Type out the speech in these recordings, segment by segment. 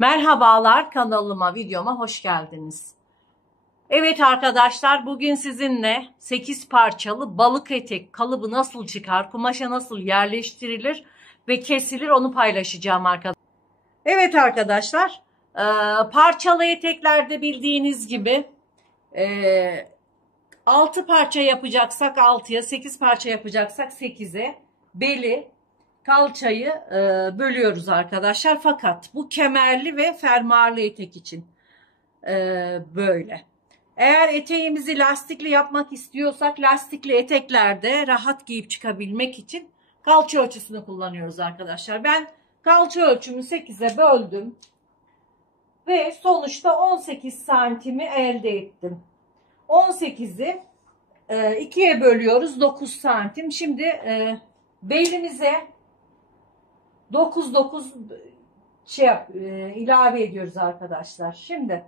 Merhabalar, kanalıma, videoma hoş geldiniz. Evet arkadaşlar, bugün sizinle 8 parçalı balık etek kalıbı nasıl çıkar, kumaşa nasıl yerleştirilir ve kesilir onu paylaşacağım arkadaşlar. Evet arkadaşlar, parçalı eteklerde bildiğiniz gibi 6 parça yapacaksak 6'ya, 8 parça yapacaksak 8'e beli, kalçayı bölüyoruz arkadaşlar. Fakat bu kemerli ve fermuarlı etek için böyle. Eğer eteğimizi lastikli yapmak istiyorsak lastikli eteklerde rahat giyip çıkabilmek için kalça ölçüsünü kullanıyoruz arkadaşlar. Ben kalça ölçümü 8'e böldüm ve sonuçta 18 santimi elde ettim. 18'i 2'ye bölüyoruz, 9 santim. Şimdi belimize 9 ilave ediyoruz arkadaşlar. Şimdi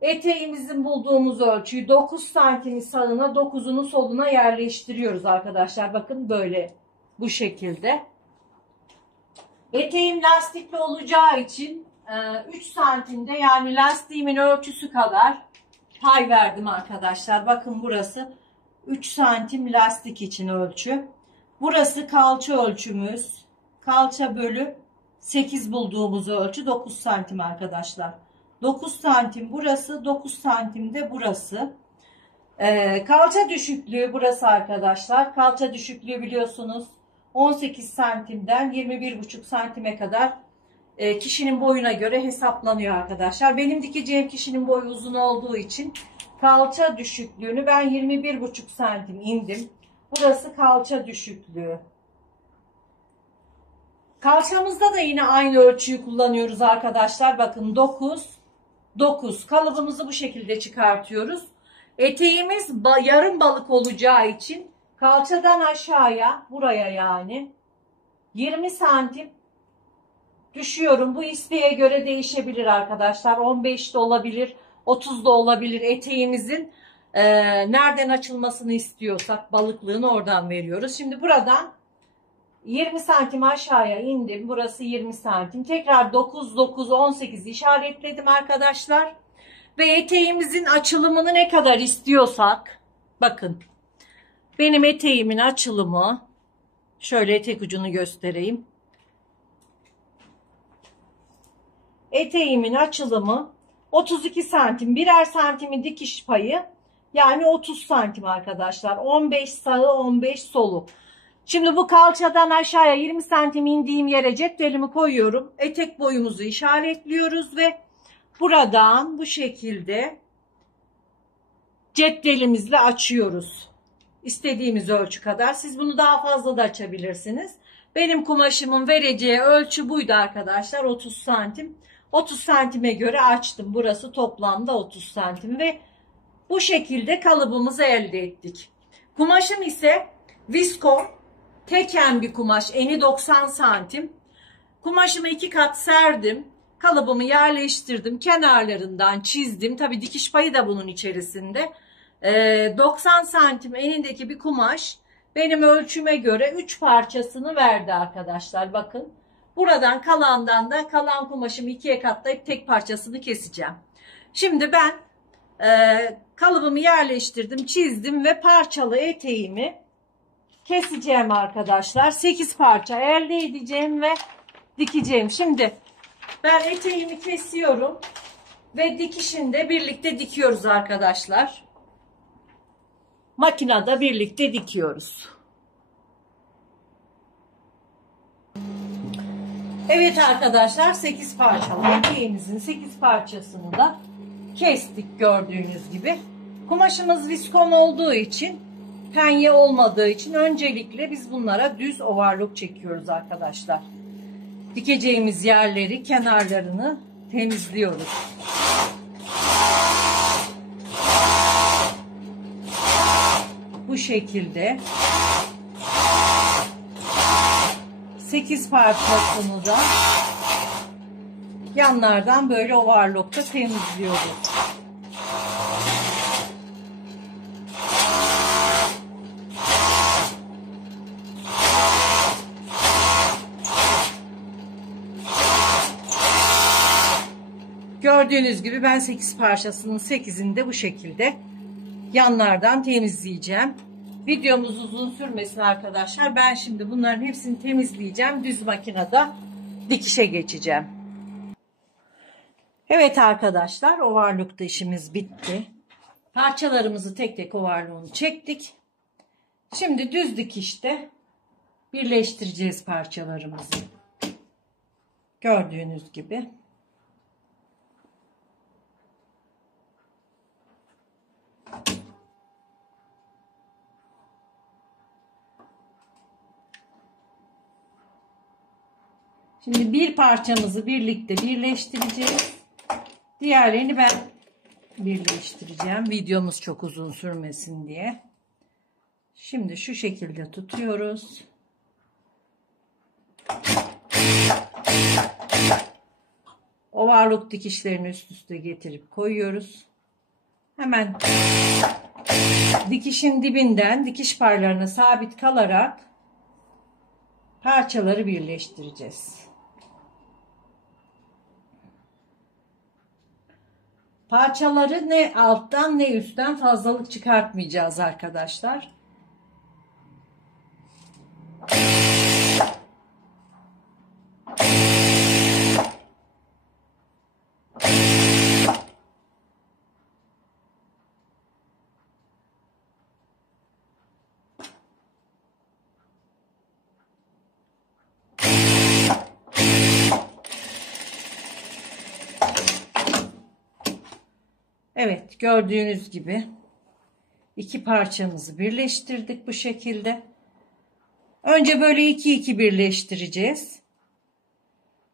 eteğimizin bulduğumuz ölçüyü 9 santimi sağına, 9'unu soluna yerleştiriyoruz arkadaşlar. Bakın böyle, bu şekilde. Eteğim lastikli olacağı için 3 santimde, yani lastiğimin ölçüsü kadar pay verdim arkadaşlar. Bakın burası 3 santim lastik için ölçü. Burası kalça ölçümüz. Kalça bölü 8 bulduğumuz ölçü 9 santim arkadaşlar. 9 santim burası, 9 santim de burası. Kalça düşüklüğü burası arkadaşlar. Kalça düşüklüğü biliyorsunuz 18 santimden 21,5 santime kadar kişinin boyuna göre hesaplanıyor arkadaşlar. Benim dikeceğim kişinin boyu uzun olduğu için kalça düşüklüğünü ben 21,5 santim indim. Burası kalça düşüklüğü. Kalçamızda da yine aynı ölçüyü kullanıyoruz arkadaşlar. Bakın 9. Kalıbımızı bu şekilde çıkartıyoruz. Eteğimiz yarım balık olacağı için kalçadan aşağıya, buraya yani 20 santim düşüyorum. Bu isteğe göre değişebilir arkadaşlar. 15 de olabilir, 30 da olabilir. Eteğimizin nereden açılmasını istiyorsak balıklığını oradan veriyoruz. Şimdi buradan 20 santim aşağıya indim. Burası 20 santim. Tekrar 9, 18 işaretledim arkadaşlar. Ve eteğimizin açılımını ne kadar istiyorsak, bakın benim eteğimin açılımı, şöyle etek ucunu göstereyim. Eteğimin açılımı 32 santim. Birer santimin dikiş payı, yani 30 santim arkadaşlar. 15 sağı, 15 solu. Şimdi bu kalçadan aşağıya 20 santim indiğim yere cetvelimi koyuyorum. Etek boyumuzu işaretliyoruz ve buradan bu şekilde cetvelimizle açıyoruz. İstediğimiz ölçü kadar. Siz bunu daha fazla da açabilirsiniz. Benim kumaşımın vereceği ölçü buydu arkadaşlar. 30 santim. 30 santime göre açtım. Burası toplamda 30 santim ve bu şekilde kalıbımızı elde ettik. Kumaşım ise viskon. Teken bir kumaş, eni 90 santim. Kumaşımı 2 kat serdim. Kalıbımı yerleştirdim. Kenarlarından çizdim. Tabii dikiş payı da bunun içerisinde. 90 santim enindeki bir kumaş benim ölçüme göre 3 parçasını verdi arkadaşlar. Bakın. Buradan kalandan da kalan kumaşımı 2'ye katlayıp tek parçasını keseceğim. Şimdi ben kalıbımı yerleştirdim, çizdim ve parçalı eteğimi keseceğim arkadaşlar. 8 parça elde edeceğim ve dikeceğim. Şimdi ben eteğimi kesiyorum ve dikişini de birlikte dikiyoruz arkadaşlar. Makinede birlikte dikiyoruz. Evet arkadaşlar, 8 parçalı eteğimizin 8 parçasını da kestik gördüğünüz gibi. Kumaşımız viskon olduğu için, penye olmadığı için öncelikle biz bunlara düz overlock çekiyoruz arkadaşlar. Dikeceğimiz yerleri, kenarlarını temizliyoruz. Bu şekilde 8 parçasını da yanlardan böyle overlock'ta temizliyoruz. Gördüğünüz gibi ben 8 parçasının 8'ini de bu şekilde yanlardan temizleyeceğim. Videomuz uzun sürmesin arkadaşlar. Ben şimdi bunların hepsini temizleyeceğim. Düz makinede dikişe geçeceğim. Evet arkadaşlar, overlock'ta işimiz bitti. Parçalarımızı tek tek overlock'unu çektik. Şimdi düz dikişte birleştireceğiz parçalarımızı. Gördüğünüz gibi. Şimdi bir parçamızı birlikte birleştireceğiz. Diğerlerini ben birleştireceğim. Videomuz çok uzun sürmesin diye. Şimdi şu şekilde tutuyoruz. Overlock dikişlerini üst üste getirip koyuyoruz. Hemen dikişin dibinden dikiş parlarına sabit kalarak parçaları birleştireceğiz. Parçaları ne alttan ne üstten fazlalık çıkartmayacağız arkadaşlar. Evet, gördüğünüz gibi iki parçamızı birleştirdik bu şekilde. Önce böyle iki birleştireceğiz.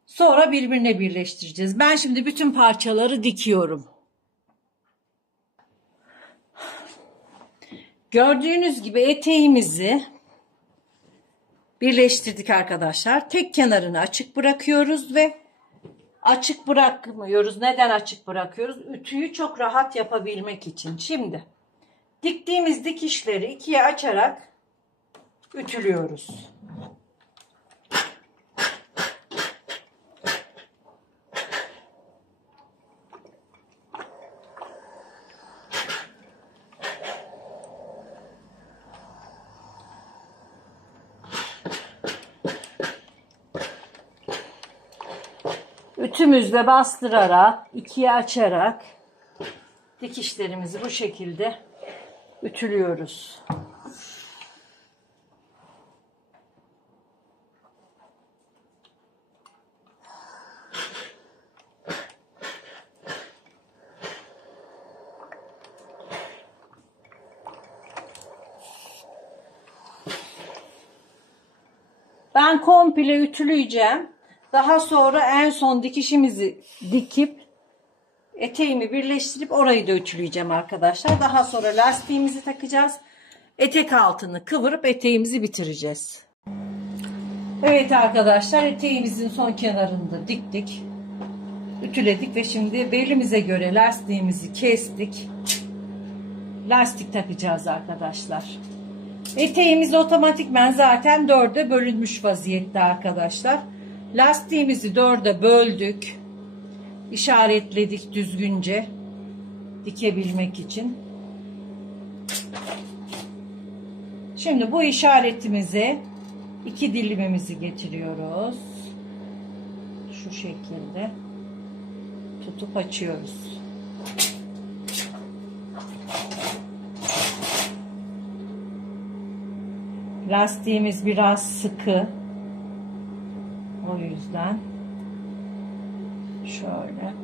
Sonra birbirine birleştireceğiz. Ben şimdi bütün parçaları dikiyorum. Gördüğünüz gibi eteğimizi birleştirdik arkadaşlar. Tek kenarını açık bırakıyoruz ve açık bırakmıyoruz. Neden açık bırakıyoruz? Ütüyü çok rahat yapabilmek için. Şimdi diktiğimiz dikişleri ikiye açarak ütülüyoruz. Ütümüzle bastırarak, ikiye açarak dikişlerimizi bu şekilde ütülüyoruz. Ben komple ütüleyeceğim. Daha sonra en son dikişimizi dikip eteğimi birleştirip orayı da ütüleyeceğim arkadaşlar. Daha sonra lastiğimizi takacağız. Etek altını kıvırıp eteğimizi bitireceğiz. Evet arkadaşlar, eteğimizin son kenarını da diktik. Ütüledik ve şimdi belimize göre lastiğimizi kestik. Lastik takacağız arkadaşlar. Eteğimiz otomatikmen zaten 4'e bölünmüş vaziyette arkadaşlar. Lastiğimizi 4'e böldük. İşaretledik düzgünce dikebilmek için. Şimdi bu işaretimize 2 dilimimizi getiriyoruz. Şu şekilde tutup açıyoruz. Lastiğimiz biraz sıkı. O yüzden şöyle.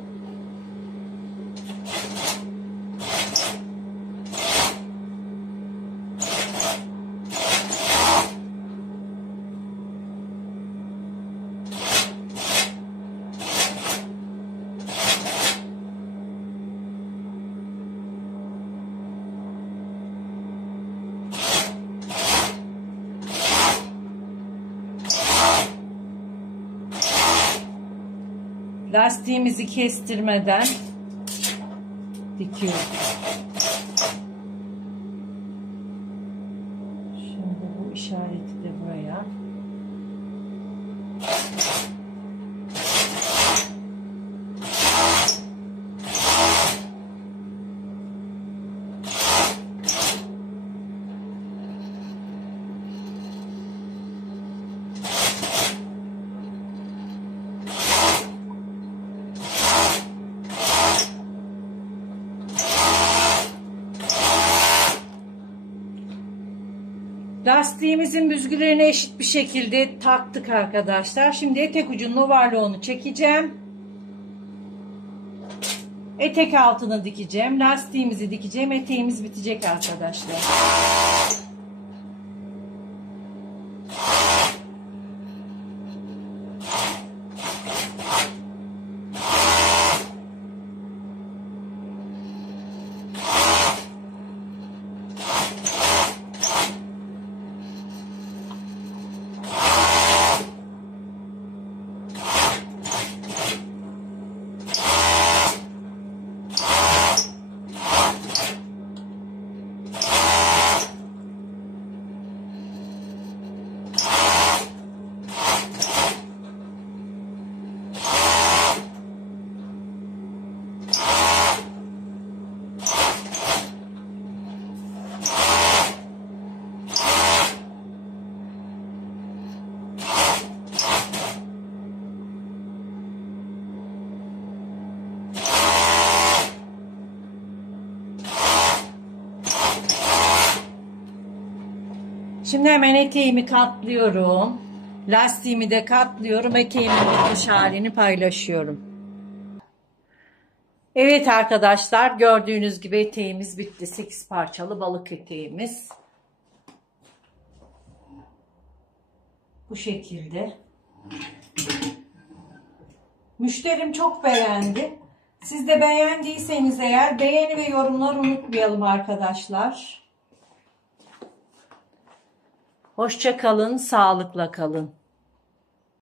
Lastiğimizi kestirmeden dikiyoruz. Şimdi bu işareti de buraya. Lastiğimizin büzgülerini eşit bir şekilde taktık arkadaşlar. Şimdi etek ucunun overlock'unu çekeceğim. Etek altını dikeceğim. Lastiğimizi dikeceğim. Eteğimiz bitecek arkadaşlar. Şimdi hemen eteğimi katlıyorum. Lastiğimi de katlıyorum. Eteğimin bitmiş halini paylaşıyorum. Evet arkadaşlar, gördüğünüz gibi eteğimiz bitti. 8 parçalı balık eteğimiz. Bu şekilde. Müşterim çok beğendi. Siz de beğendiyseniz eğer beğeni ve yorumları unutmayalım arkadaşlar. Hoşça kalın, sağlıkla kalın.